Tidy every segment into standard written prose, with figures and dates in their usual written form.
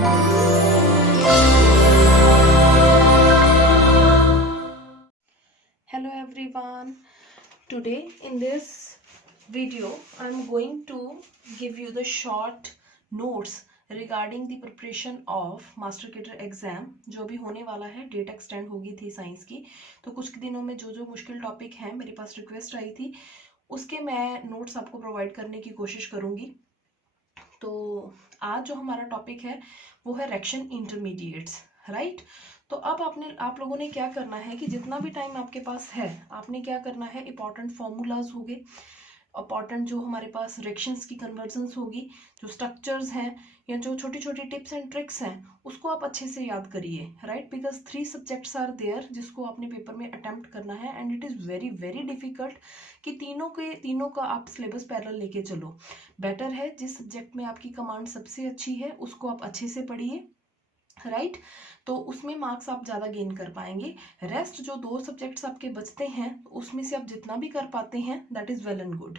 Hello everyone. Today in this video I'm going to give you the short notes regarding the preparation of master cadre exam जो भी होने वाला है. Date extend होगी थी science की, तो कुछ दिनों में जो जो मुश्किल टॉपिक हैं मेरे पास रिक्वेस्ट आई थी उसके मैं नोट्स आपको प्रोवाइड करने की कोशिश करूंगी. तो आज जो हमारा टॉपिक है वो है रिएक्शन इंटरमीडिएट्स, राइट. तो अब आप लोगों ने क्या करना है कि जितना भी टाइम आपके पास है आपने क्या करना है, इंपॉर्टेंट फॉर्मूलाज हो गए, इंपॉर्टेंट जो हमारे पास रिएक्शंस की कन्वर्जन्स होगी, जो स्ट्रक्चर्स हैं या जो छोटी छोटी टिप्स एंड ट्रिक्स हैं उसको आप अच्छे से याद करिए, right. Because 3 subjects are there जिसको आपने पेपर में अटेम्प्ट करना है and it is very very difficult कि तीनों का आप सिलेबस पैरेलल लेके चलो. बेटर है जिस सब्जेक्ट में आपकी कमांड सबसे अच्छी है उसको आप अच्छे से पढ़िए, राइट. तो उसमें मार्क्स आप ज़्यादा गेन कर पाएंगे. रेस्ट जो 2 सब्जेक्ट्स आपके बचते हैं उसमें से आप जितना भी कर पाते हैं that is well and good,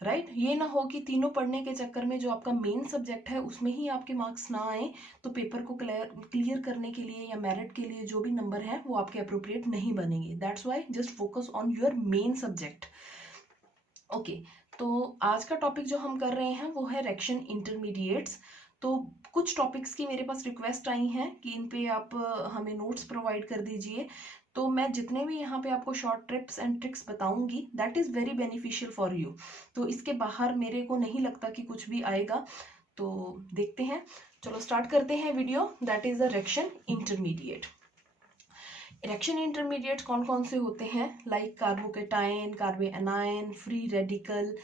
right. ये ना हो कि तीनों पढ़ने के चक्कर में जो आपका मेन सब्जेक्ट है उसमें ही आपके मार्क्स ना आए तो पेपर को क्लियर करने के लिए या मेरिट के लिए जो भी नंबर है वो आपके अप्रोप्रिएट नहीं बनेंगे. That's why just focus on your main subject. Okay, तो आज का टॉपिक जो हम कर रहे हैं वो है रिएक्शन इंटरमीडिएट्स. तो कुछ टॉपिक्स की मेरे पास रिक्वेस्ट आई हैं कि इन पे आप हमें नोट्स प्रोवाइड कर दीजिए. तो मैं जितने भी यहाँ पे आपको शॉर्ट टिप्स एंड ट्रिक्स बताऊंगी that is very beneficial for you. तो इसके बाहर मेरे को नहीं लगता कि कुछ भी आएगा. तो देखते हैं, चलो स्टार्ट करते हैं video. That is the reaction intermediate. Reaction intermediate कौन कौन से होते हैं, like carbocation, carbanion, free radical,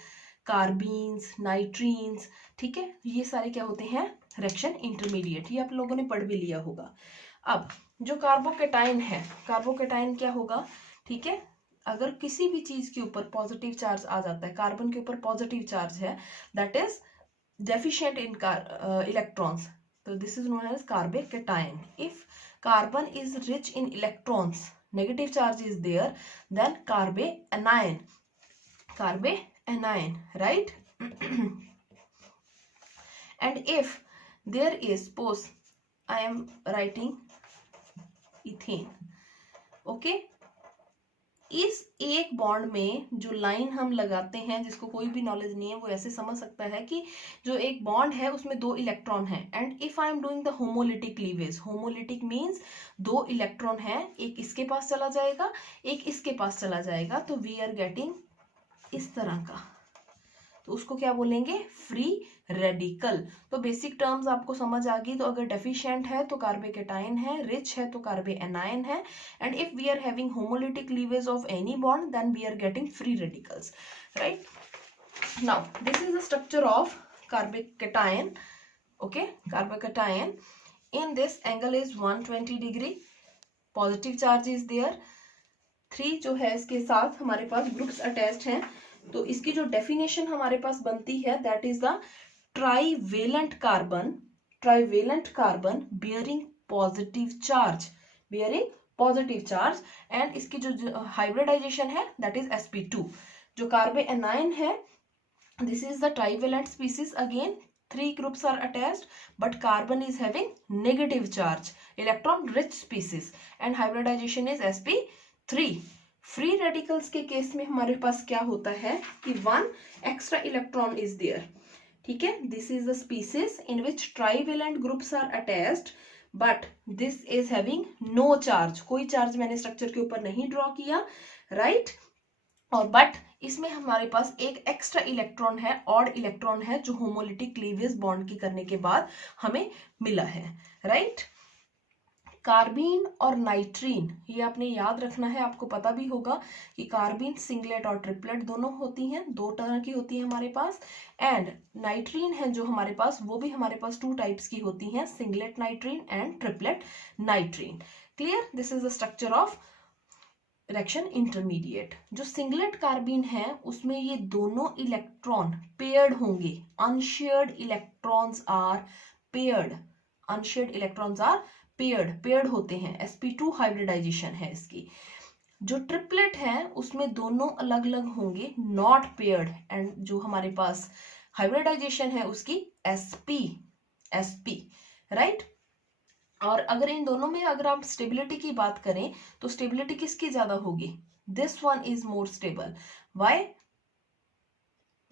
carbenes, nitrenes. ठीक है, ये सारे क्या होते हैं, रिएक्शन इंटरमीडिएट. ये आप लोगों ने पढ़ भी लिया होगा. अब जो कार्बोकेटाइन है, कार्बोकेटाइन क्या होगा, ठीक है. अगर किसी भी चीज के ऊपर पॉजिटिव चार्ज आ जाता है, कार्बन के ऊपर पॉजिटिव चार्ज है, that is deficient in electrons, तो this is known as carbocation. If carbon is rich in electrons, negative charge is there, then carboanion, right. And if there is, suppose I am writing ethane, okay. इस एक bond में जो line हम लगाते हैं, जिसको कोई भी नॉलेज नहीं है वो ऐसे समझ सकता है कि जो एक बॉन्ड है उसमें 2 इलेक्ट्रॉन है. And if I am doing the homolytic cleavage, homolytic means 2 electron है, एक इसके पास चला जाएगा एक इसके पास चला जाएगा, तो वी आर गेटिंग इस तरह का, तो उसको क्या बोलेंगे, फ्री रेडिकल. तो बेसिक टर्म्स आपको समझ आ गई. तो अगर डेफिशिएंट है तो कार्बोकेटाइन है, रिच है तो कार्बोएनायन है, and if we are having homolytic cleavage of any bond then we are getting free radicals, right. Now this is the structure of carbocation. Okay, carbocation. In this angle is 120 degree, positive charge is there. 3 जो है इसके साथ हमारे पास groups attached हैं. तो इसकी जो definition हमारे पास बनती है that is the trivalent carbon, trivalent carbon bearing positive charge, bearing positive charge. And इसकी जो हाइब्रिडाइजेशन है दैट इज sp2. जो कार्बोएनायन है, this is the trivalent species. Again 3 groups are attached but carbon is having negative charge, electron rich species, and hybridization is sp3. Free radicals के case में हमारे पास क्या होता है कि 1 एक्स्ट्रा इलेक्ट्रॉन इज देयर, ठीक है. This is the species in which trivalent groups are attached but this is having no charge. कोई चार्ज मैंने स्ट्रक्चर के ऊपर नहीं ड्रॉ किया, राइट. और बट इसमें हमारे पास एक एक्स्ट्रा इलेक्ट्रॉन है, ऑड इलेक्ट्रॉन है, जो होमोलिटिक क्लीवेज बॉन्ड की करने के बाद हमें मिला है, राइट. कार्बीन और नाइट्रीन, ये आपने याद रखना है. आपको पता भी होगा कि कार्बीन सिंगलेट और ट्रिपलेट दोनों होती हैं, 2 तरह की होती है हमारे पास. एंड नाइट्रीन है जो हमारे पास, वो भी हमारे पास 2 टाइप्स की होती हैं, singlet nitrene and triplet nitrene. Clear, this is the structure of reaction intermediate. जो सिंगलेट कार्बीन है उसमें ये दोनों इलेक्ट्रॉन पेयर्ड होंगे, unshared electrons are paired, unshared electrons are paired होते हैं. sp2 हाइब्रिडाइजेशन है इसकी. जो ट्रिपलेट है उसमें दोनों अलग अलग होंगे, नॉट पेयर्ड. एंड जो हमारे पास हाइब्रिडाइजेशन है उसकी sp, राइट। और अगर इन दोनों में अगर आप स्टेबिलिटी की बात करें तो स्टेबिलिटी किसकी ज्यादा होगी? This one is more stable. Why?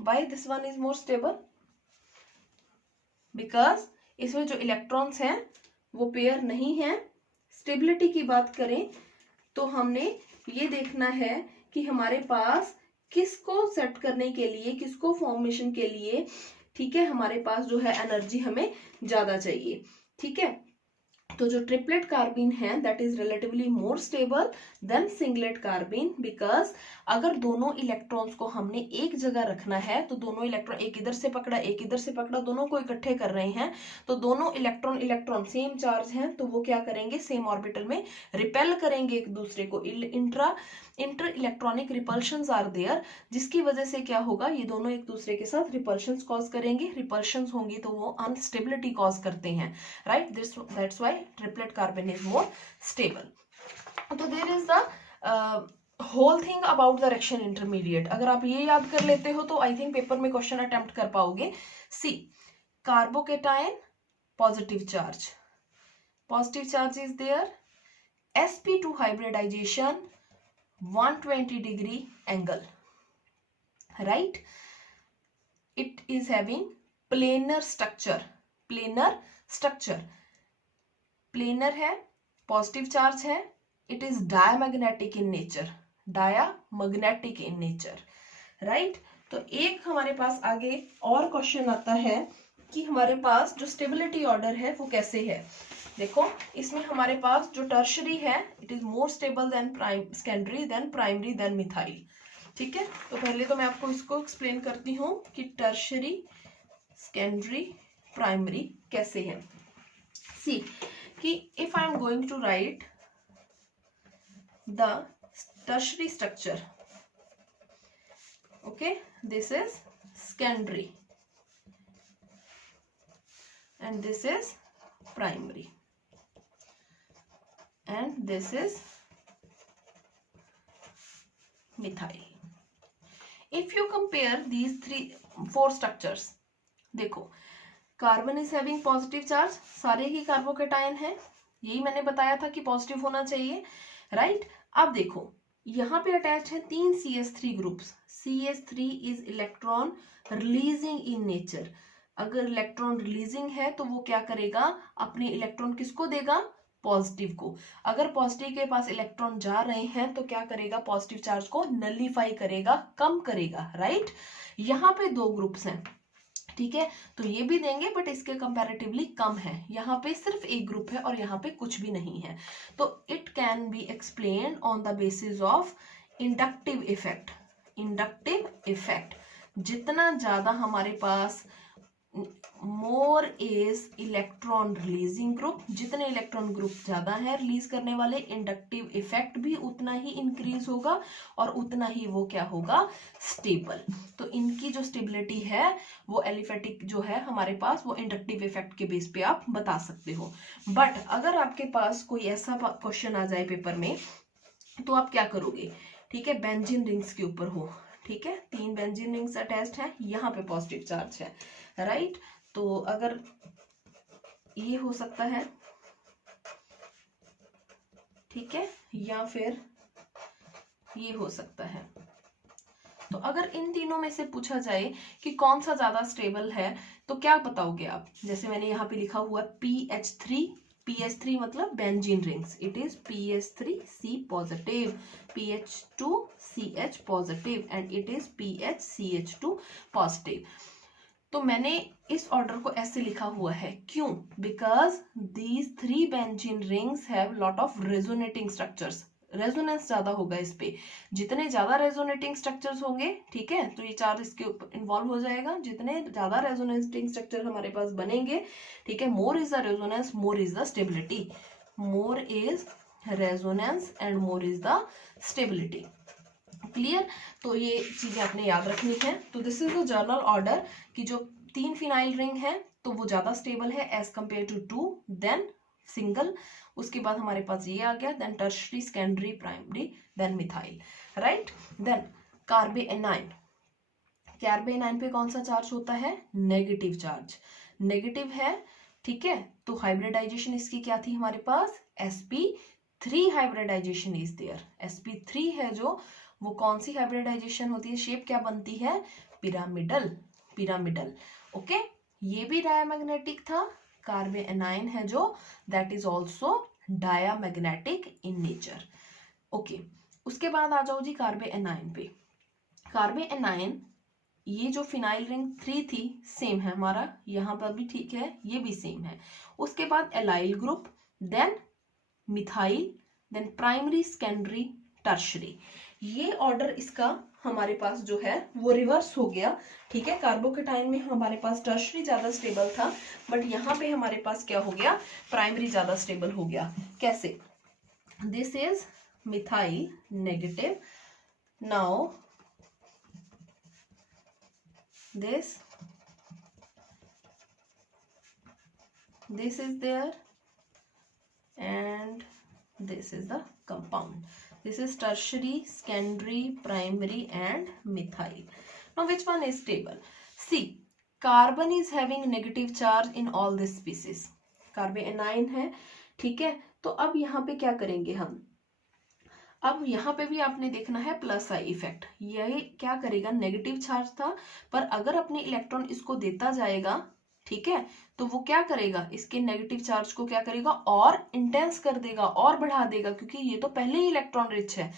Why this one is more stable? Because इसमें जो इलेक्ट्रॉन्स हैं वो पेयर नहीं है। स्टेबिलिटी की बात करें तो हमने ये देखना है कि हमारे पास किसको सेट करने के लिए, किसको फॉर्मेशन के लिए, ठीक है, हमारे पास जो है एनर्जी हमें ज्यादा चाहिए। ठीक है, तो जो ट्रिपलेट कार्बीन है that is relatively more stable than singlet carbene, because अगर दोनों इलेक्ट्रॉन्स को हमने एक जगह रखना है तो दोनों इलेक्ट्रॉन, एक इधर से पकड़ा एक इधर से पकड़ा, दोनों को इकट्ठे कर रहे हैं तो दोनों इलेक्ट्रॉन इलेक्ट्रॉन सेम चार्ज हैं तो वो क्या करेंगे? सेम ऑर्बिटल में रिपेल करेंगे एक दूसरे को। Inter electronic repulsions are there, जिसकी वजह से क्या होगा? ये दोनों एक दूसरे के साथ रिपल्शंस कॉज करेंगे। रिपल्शंस होंगी तो वो अनस्टेबिलिटी कॉज करते हैं, right. That's why triplet carbon is more stable. तो there is the whole thing about the reaction intermediate. अगर आप ये याद कर लेते हो तो आई थिंक पेपर में क्वेश्चन अटेम्प्ट कर पाओगे। See, carbocation positive charge, positive charge is there, sp2 hybridization 120 degree angle, right? It is having planar structure, planar structure, planar है, पॉजिटिव चार्ज है, it is diamagnetic in nature, diamagnetic in nature, right. तो एक हमारे पास आगे और question आता है कि हमारे पास जो स्टेबिलिटी ऑर्डर है वो कैसे है। देखो इसमें हमारे पास जो टर्शरी है it is more stable than secondary than primary then methyl. ठीक है, तो पहले तो मैं आपको इसको एक्सप्लेन करती हूँ कि टर्शरी, सेकेंडरी, प्राइमरी कैसे है। सी कि if I am going to write the tertiary structure, okay, this is secondary and this is primary and this is methyl. If you compare these four structures, देखो carbon is having positive charge, सारे ही carbocation है, यही मैंने बताया था कि positive होना चाहिए, राइट। अब देखो यहाँ पे अटैच है 3 CH3 groups. CH3 is electron releasing in nature. अगर इलेक्ट्रॉन रिलीजिंग है तो वो क्या करेगा? अपने इलेक्ट्रॉन किसको देगा? पॉजिटिव को। अगर पॉजिटिव के पास इलेक्ट्रॉन जा रहे हैं तो क्या करेगा? पॉजिटिव चार्ज को नलिफाई करेगा, कम करेगा, राइट। यहाँ पे 2 ग्रुप्स हैं, ठीक है, तो ये भी देंगे बट इसके कंपैरेटिवली कम है। यहाँ पे सिर्फ एक ग्रुप है और यहाँ पे कुछ भी नहीं है। तो it can be explained on the basis of inductive effect. Inductive effect, जितना ज्यादा हमारे पास more is electron releasing group, जितने इलेक्ट्रॉन ग्रुप ज्यादा है रिलीज करने वाले, इंडक्टिव इफेक्ट भी उतना ही इंक्रीज होगा और उतना ही वो क्या होगा? स्टेबल। तो इनकी जो स्टेबिलिटी है वो एलिफेटिक जो है हमारे पास वो इंडक्टिव इफेक्ट के बेस पे आप बता सकते हो। बट अगर आपके पास कोई ऐसा क्वेश्चन आ जाए पेपर में तो आप क्या करोगे? ठीक है, बेंजीन रिंग्स के ऊपर हो, ठीक है, 3 बेंजीन रिंग्स अटैच्ड हैं, यहाँ पे पॉजिटिव चार्ज है, राइट। तो अगर ये हो सकता है, ठीक है, या फिर ये हो सकता है। तो अगर इन तीनों में से पूछा जाए कि कौन सा ज्यादा स्टेबल है तो क्या बताओगे आप? जैसे मैंने यहाँ पे लिखा हुआ PH3, PH3 मतलब benzene rings, it is PH3C positive, PH2CH positive and it is PHCH2 positive. तो मैंने इस ऑर्डर को ऐसे लिखा हुआ है, क्यों? Because these 3 benzene rings have lot of resonating structures. Resonance ज्यादा होगा इस पे, जितने ज्यादा रेजोनेटिंग स्ट्रक्चर्स होंगे, ठीक है, तो ये चार्ज इसके ऊपर इन्वॉल्व हो जाएगा। जितने ज्यादा रेजोनेटिंग स्ट्रक्चर हमारे पास बनेंगे, ठीक है, more is the resonance, more is the stability, more is resonance and more is the stability. Clear? तो ये चीजें आपने याद रखनी है। तो this is the general order कि जो 3 फिनाइल रिंग है तो वो ज्यादा स्टेबल है as compare to 2, then single, उसके बाद हमारे पास ये आ गया, then tertiary, secondary, primary, then methyl, right. Then carbanion, carbanion पे कौन सा चार्ज होता है? नेगेटिव चार्ज, नेगेटिव है ठीक है, तो हाइब्रिडाइजेशन इसकी क्या थी हमारे पास, sp3 hybridisation is there. sp3 है जो, वो कौन सी हाइब्रिडाइजेशन होती है, शेप क्या बनती है, पिरामिडल, पिरामिडल। ओके, ये भी डायमैग्नेटिक था। कार्बन एनाइन है जो, that is also diamagnetic in nature. Okay, उसके बाद आ जाओ जी कार्बन एनाइन पे। कार्बन एनाइन, ये जो फिनाइल रिंग 3 थी सेम है हमारा, यहां पर भी ठीक है, ये भी सेम है। उसके बाद allyl group, then methyl, then primary, secondary, tertiary. ये ऑर्डर इसका हमारे पास जो है वो रिवर्स हो गया। ठीक है, कार्बोकेटाइन में हमारे पास टर्शरी ज्यादा स्टेबल था, बट यहाँ पे हमारे पास क्या हो गया, प्राइमरी ज्यादा स्टेबल हो गया। कैसे, this is methyl negative, now this is there and this is the compound. This is tertiary, secondary, primary and methyl. Now which one is stable? See, carbon is having negative charge in all this species. Carbon A9 है, ठीक है। तो अब यहाँ पे क्या करेंगे हम, अब यहाँ पे भी आपने देखना है प्लस आई इफेक्ट। ये क्या करेगा, नेगेटिव चार्ज था, पर अगर अपने इलेक्ट्रॉन इसको देता जाएगा, ठीक है, तो वो क्या करेगा, इसके नेगेटिव चार्ज को क्या करेगा, और इंटेंस कर देगा, और बढ़ा देगा, क्योंकि ये तो पहले ही इलेक्ट्रॉन रिच है।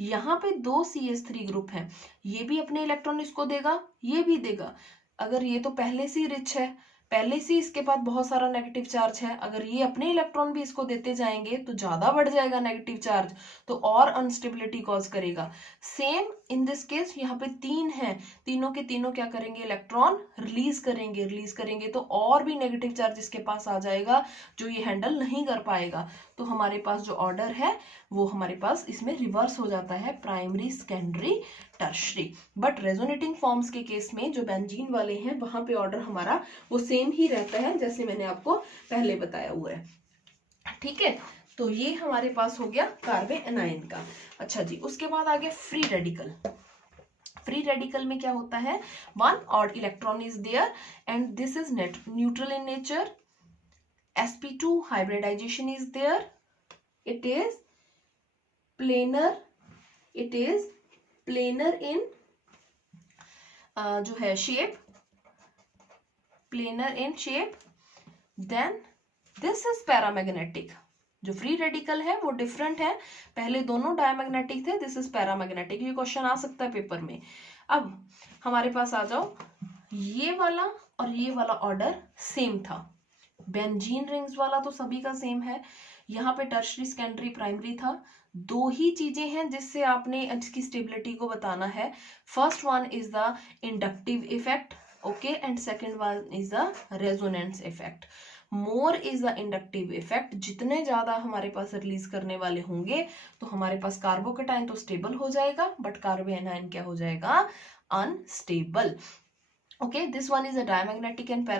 यहाँ पे 2 CH3 ग्रुप है, ये भी अपने इलेक्ट्रॉन इसको देगा, ये भी देगा। अगर ये तो पहले से ही रिच है, पहले से इसके पास बहुत सारा नेगेटिव चार्ज है, अगर ये अपने इलेक्ट्रॉन भी इसको देते जाएंगे तो ज्यादा बढ़ जाएगा नेगेटिव चार्ज, तो और अनस्टेबिलिटी कॉज करेगा। सेम इन दिस केस, यहाँ पे 3 है, तीनों के तीनों क्या करेंगे, इलेक्ट्रॉन रिलीज करेंगे, रिलीज करेंगे तो और भी नेगेटिव चार्ज इसके पास आ जाएगा, जो ये हैंडल नहीं कर पाएगा। तो हमारे पास जो ऑर्डर है वो हमारे पास इसमें रिवर्स हो जाता है, primary, secondary, tertiary. But resonating forms के केस में जो बेंजीन वाले हैं, वहां पे ऑर्डर हमारा वो सेम ही रहता है, जैसे मैंने आपको पहले बताया हुआ है। ठीक है, तो ये हमारे पास हो गया कार्बन एनाइन का। अच्छा जी, उसके बाद आ गया फ्री रेडिकल। फ्री रेडिकल में क्या होता है, 1 odd electron is there and this is neutral in nature. sp2 hybridization is there, it is planar, it is planar in जो है shape, planar in shape, then this is paramagnetic। जो free radical है वो different है, पहले दोनों diamagnetic थे, this is paramagnetic. ये क्वेश्चन आ सकता है पेपर में। अब हमारे पास आ जाओ, ये वाला और ये वाला ऑर्डर सेम था, बेंजीन रिंग्स वाला तो सभी का सेम है, यहाँ पे टर्शरी, सेकेंडरी, प्राइमरी था। 2 ही चीजें हैं जिससे आपने इसकी स्टेबिलिटी को बताना है। First one is the inductive effect, okay, and second one is the resonance effect. More is the inductive effect, जितने ज्यादा हमारे पास रिलीज करने वाले होंगे तो हमारे पास कार्बोकेटाइन तो स्टेबल हो जाएगा, बट कार्बन एनाइन क्या हो जाएगा, unstable. Okay, this one is a diamagnetic and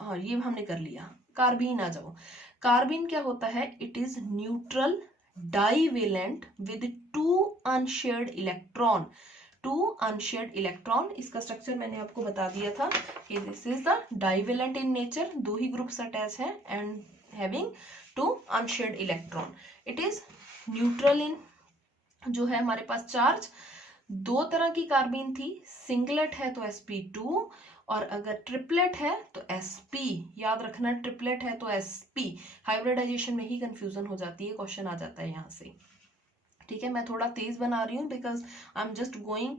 हाँ ये हमने कर लिया। कार्बीन आ जाओ, कार्बीन क्या होता है, it is neutral divalent with 2 unshared electron, 2 unshared electron. इसका स्ट्रक्चर मैंने आपको बता दिया था कि this is the divalent in nature, 2 ही ग्रुप्स अटैच है and having 2 unshared electron. It is neutral in, जो है हमारे पास चार्ज। 2 तरह की कार्बीन थी, सिंगलेट है तो sp2 और अगर ट्रिपलेट है तो sp। याद रखना, ट्रिपलेट है तो sp। हाइब्रिडाइजेशन में ही कंफ्यूजन हो जाती है, क्वेश्चन आ जाता है यहाँ से। ठीक है, मैं थोड़ा तेज बना रही हूँ because I am just going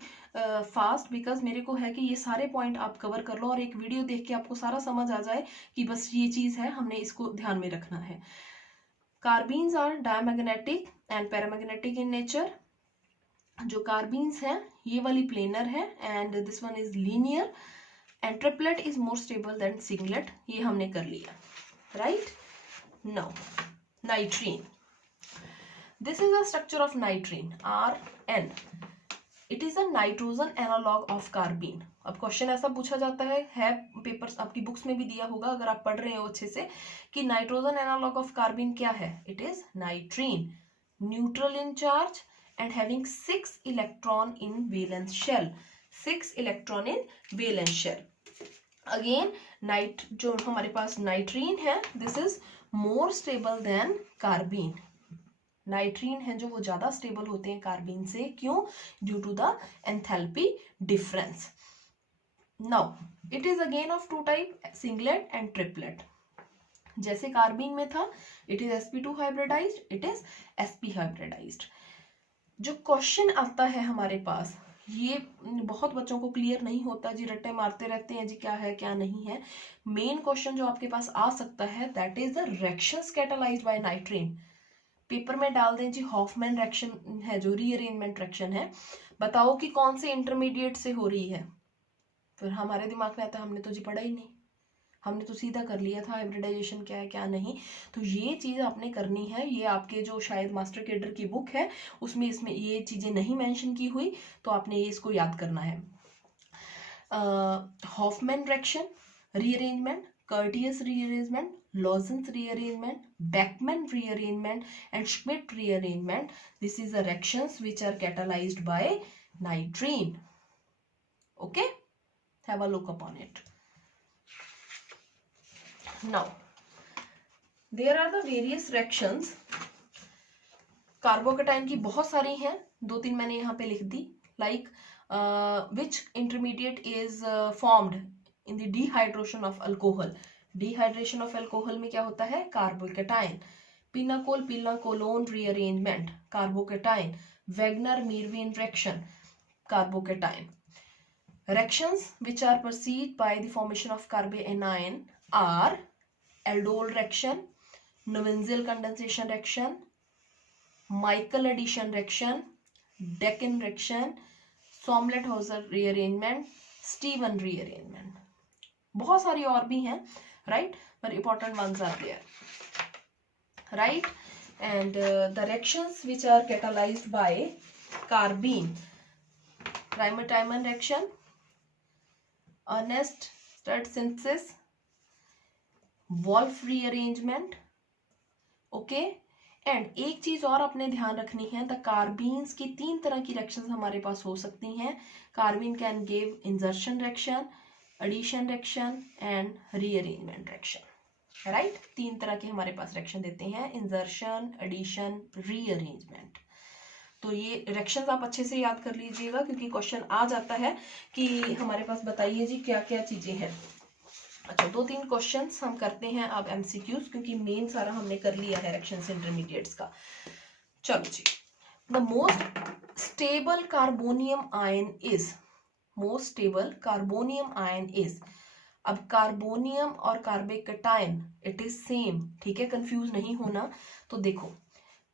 fast, because मेरे को है कि ये सारे पॉइंट आप कवर कर लो और एक वीडियो देख के आपको सारा समझ आ जाए कि बस ये चीज है, हमने इसको ध्यान में रखना है। Carbenes are diamagnetic and paramagnetic in nature. जो कार्बीन्स हैं ये वाली प्लेनर है and this one is linear and triplet is more stable than singlet. ये हमने कर लिया, right. Now nitrene, this is the structure of nitrene, Rn, it is a nitrogen analog of carbene। अब question ऐसा पूछा जाता है पेपर्स आपकी बुक्स में भी दिया होगा अगर आप पढ़ रहे हो अच्छे से, कि नाइट्रोजन एनालॉग ऑफ कार्बीन क्या है, it is नाइट्रीन, neutral in charge and having 6 electron in valence shell, 6 electron in valence shell। Again जो हमारे पास नाइट्रीन है, this is more stable then carbene. नाइट्रीन है जो वो ज्यादा स्टेबल होते हैं कार्बीन से, क्यों? Due to the enthalpy difference. Now it is again of two type, singlet and triplet. जैसे कार्बीन में था, it is sp2 hybridised, it is sp hybridised. जो क्वेश्चन आता है हमारे पास, ये बहुत बच्चों को क्लियर नहीं होता जी, रट्टे मारते रहते हैं जी क्या है क्या नहीं है। मेन क्वेश्चन जो आपके पास आ सकता है that is the reactions catalysed by nitrene. Paper में डाल दें जी हॉफमैन रिएक्शन है जो रीअरेंजमेंट रिएक्शन है, बताओ कि कौन से इंटरमीडिएट से हो रही है। फिर हमारे दिमाग में आता है हमने तो जी पढ़ा ही नहीं, हमने तो सीधा कर लिया था हाइब्रिडाइजेशन क्या है क्या नहीं। तो ये चीज आपने करनी है, ये आपके जो शायद मास्टर केडर की बुक है उसमें इसमें ये चीजें नहीं मेंशन की हुई, तो आपने ये इसको याद करना है। Hofmann reaction, rearrangement, Curtius rearrangement, Lossen's rearrangement, Beckmann rearrangement and Schmidt rearrangement. This is the reactions which are catalyzed by nitrene. Okay, have a look upon it. Now there are the various reactions. Carbocation की बहुत सारी हैं, दो तीन मैंने यहाँ पे लिख दी। Like which intermediate is formed in the dehydration of alcohol. Dehydration of alcohol में क्या होता है? Carbocation. Pinacol pinacolone rearrangement, carbocation. Wagner Meerwein reaction, carbocation. Reactions which are preceded by the formation of carbanion are aldol reaction, Nevinzel condensation reaction, Michael addition reaction, Deakin reaction, Somlet-Hauser rearrangement, Stephen rearrangement. बहुत सारी और भी हैं, right? But important ones are there, right? And the reactions which are catalyzed by carbene, Reimer-Tiemann reaction, Ernest Studd synthesis, Wolff rearrangement, okay? And एक चीज और अपने ध्यान रखनी है, द कार्बीन्स की तीन तरह की रिएक्शंस हमारे पास हो सकती हैं। Carbene can give insertion reaction, addition reaction and rearrangement reaction, right? तीन तरह के हमारे पास रिएक्शन देते हैं, इंजर्शन, एडिशन, रीअरेंजमेंट। तो ये रिएक्शंस आप अच्छे से याद कर लीजिएगा, क्योंकि क्वेश्चन आ जाता है कि हमारे पास बताइए जी क्या क्या चीजें हैं। अच्छा, दो तीन क्वेश्चंस हम करते हैं अब एमसीक्यूज, क्योंकि मेन सारा हमने कर लिया है रिएक्शंस इंटरमीडिएट्स का। चलो जी, the most stable carbonium ion is, most stable carbonium ion is. अब कार्बोनियम और कार्बोकेटाइन इट इज सेम, ठीक है, कंफ्यूज नहीं होना। तो देखो,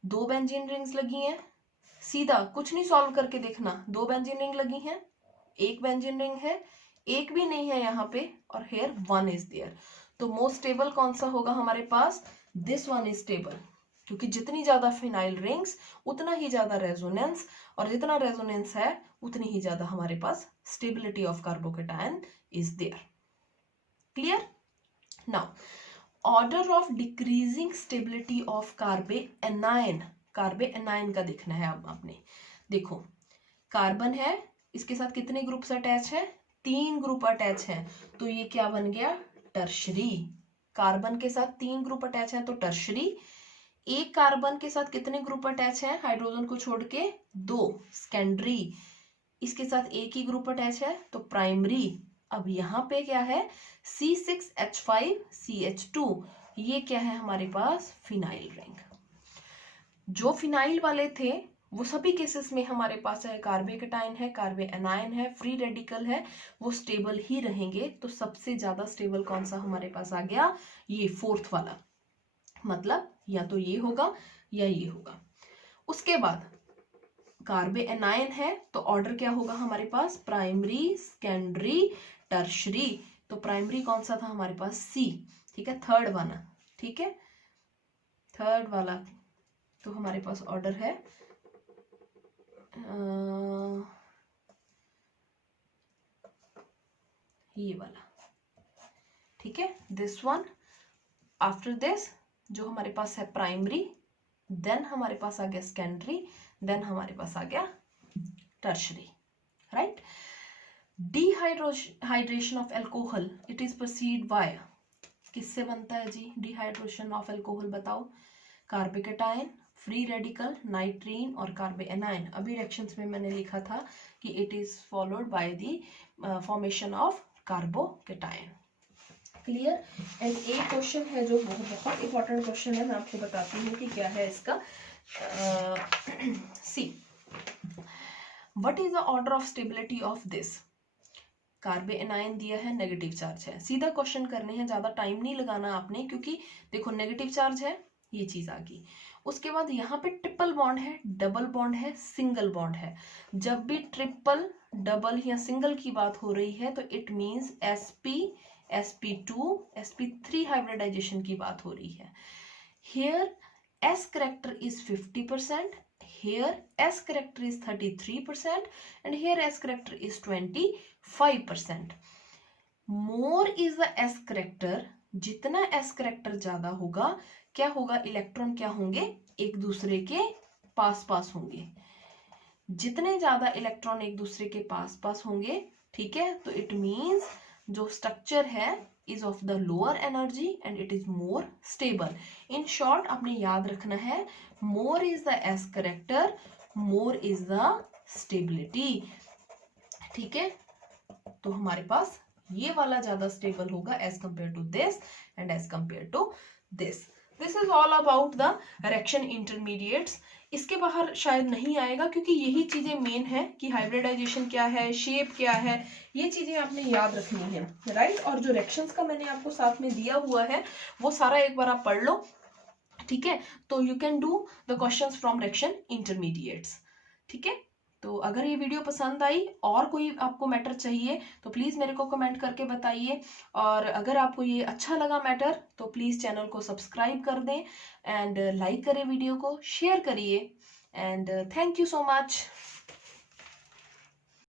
दो बेंजीन रिंग्स लगी हैं, सीधा कुछ नहीं सॉल्व करके देखना, दो बेंजीन रिंग लगी हैं, एक बेंजीन रिंग है, एक भी नहीं है यहाँ पे, और हेयर वन इज देयर। तो मोस्ट स्टेबल कौन सा होगा हमारे पास? दिस वन इज स्टेबल, क्योंकि जितनी ज्यादा फिनाइल रिंग्स उतना ही ज्यादा रेजोनेंस, और जितना रेजोनेंस है उतनी ही ज्यादा हमारे पास stability of carbocation is there. Clear? Now order of decreasing stability of carbanion, carbanion का देखना है अब आपने। देखो, कार्बन है, इसके साथ कितने ग्रुप्स अटैच है? तीन ग्रुप अटैच हैं, तो ये क्या बन गया? टर्शरी। कार्बन के साथ तीन ग्रुप अटैच हैं तो टर्शरी। एक कार्बन के साथ कितने ग्रुप अटैच हैं हाइड्रोजन को छोड़ के? दो, सेकेंडरी। इसके साथ एक ही ग्रुप अटैच है तो प्राइमरी। अब यहाँ पे क्या है? C6H5CH2, ये क्या है हमारे पास? Phenyl ring. जो फिनाइल वाले थे वो सभी केसेस में हमारे पास चाहे कार्बोकेटाइन है, कार्बोएनाइन है, फ्री रेडिकल है, वो स्टेबल ही रहेंगे। तो सबसे ज्यादा स्टेबल कौन सा हमारे पास आ गया? ये फोर्थ वाला, मतलब या तो ये होगा या ये होगा। उसके बाद कार्बोएनाइन है तो ऑर्डर क्या होगा हमारे पास? Primary, secondary, tertiary. तो प्राइमरी कौन सा था हमारे पास? सी, ठीक है, थर्ड वाला, ठीक है, थर्ड वाला। तो हमारे पास ऑर्डर है ये वाला, ठीक है, दिस वन। आफ्टर दिस जो हमारे पास है प्राइमरी, देन हमारे पास आ गया सेकेंडरी, देन हमारे पास आ गया tertiary, right? Dehydration of alcohol it is proceed bye, किससे बनता है जी डिहाइड्रेशन ऑफ एल्कोहल, बताओ। कार्बोकेटायन, फ्री रेडिकल, नाइट्रीन और कार्बोएनाइन। अभी रिएक्शंस में मैंने लिखा था कि it is followed by the formation of carbocation. Clear. And एक क्वेश्चन है जो बहुत इंपॉर्टेंट क्वेश्चन है, मैं आपको बताती हूँ कि क्या है इसका। See, what is the order of stability of this. Carbanion दिया है, नेगेटिव चार्ज है, सीधा क्वेश्चन करने हैं, ज्यादा टाइम नहीं लगाना आपने, क्योंकि देखो नेगेटिव चार्ज है, ये चीज आ गई। उसके बाद यहाँ पे ट्रिपल बॉन्ड है, डबल बॉन्ड है, सिंगल बॉन्ड है। जब भी ट्रिपल, डबल या सिंगल की बात हो रही है तो it means sp, sp2, sp3 hybridisation की बात हो रही है। Here S character is 50%, here S character is 33%, and here S character is 25%. More is the S character, जितना S character ज्यादा होगा, क्या होगा, इलेक्ट्रॉन क्या होंगे, एक दूसरे के पास पास होंगे। जितने ज्यादा इलेक्ट्रॉन एक दूसरे के पास पास होंगे, ठीक है, तो इट मीन्स जो स्ट्रक्चर है is of the lower energy and it is more stable. In short आपने याद रखना है, more is the S character, more is the stability. ठीक है, तो हमारे पास ये वाला ज्यादा स्टेबल होगा as compared to this and as compared to this. This is all about the reaction intermediates. इसके बाहर शायद नहीं आएगा, क्योंकि यही चीजें मेन है कि हाइब्रिडाइजेशन क्या है, शेप क्या है, ये चीजें आपने याद रखनी है, राइट। और जो रिएक्शंस का मैंने आपको साथ में दिया हुआ है वो सारा एक बार आप पढ़ लो, ठीक है। तो you can do the questions from reaction intermediates, ठीक है। तो अगर ये वीडियो पसंद आई और कोई आपको मैटर चाहिए तो प्लीज़ मेरे को कमेंट करके बताइए। और अगर आपको ये अच्छा लगा मैटर तो प्लीज़ चैनल को सब्सक्राइब कर दें एंड लाइक करें, वीडियो को शेयर करिए। And thank you so much.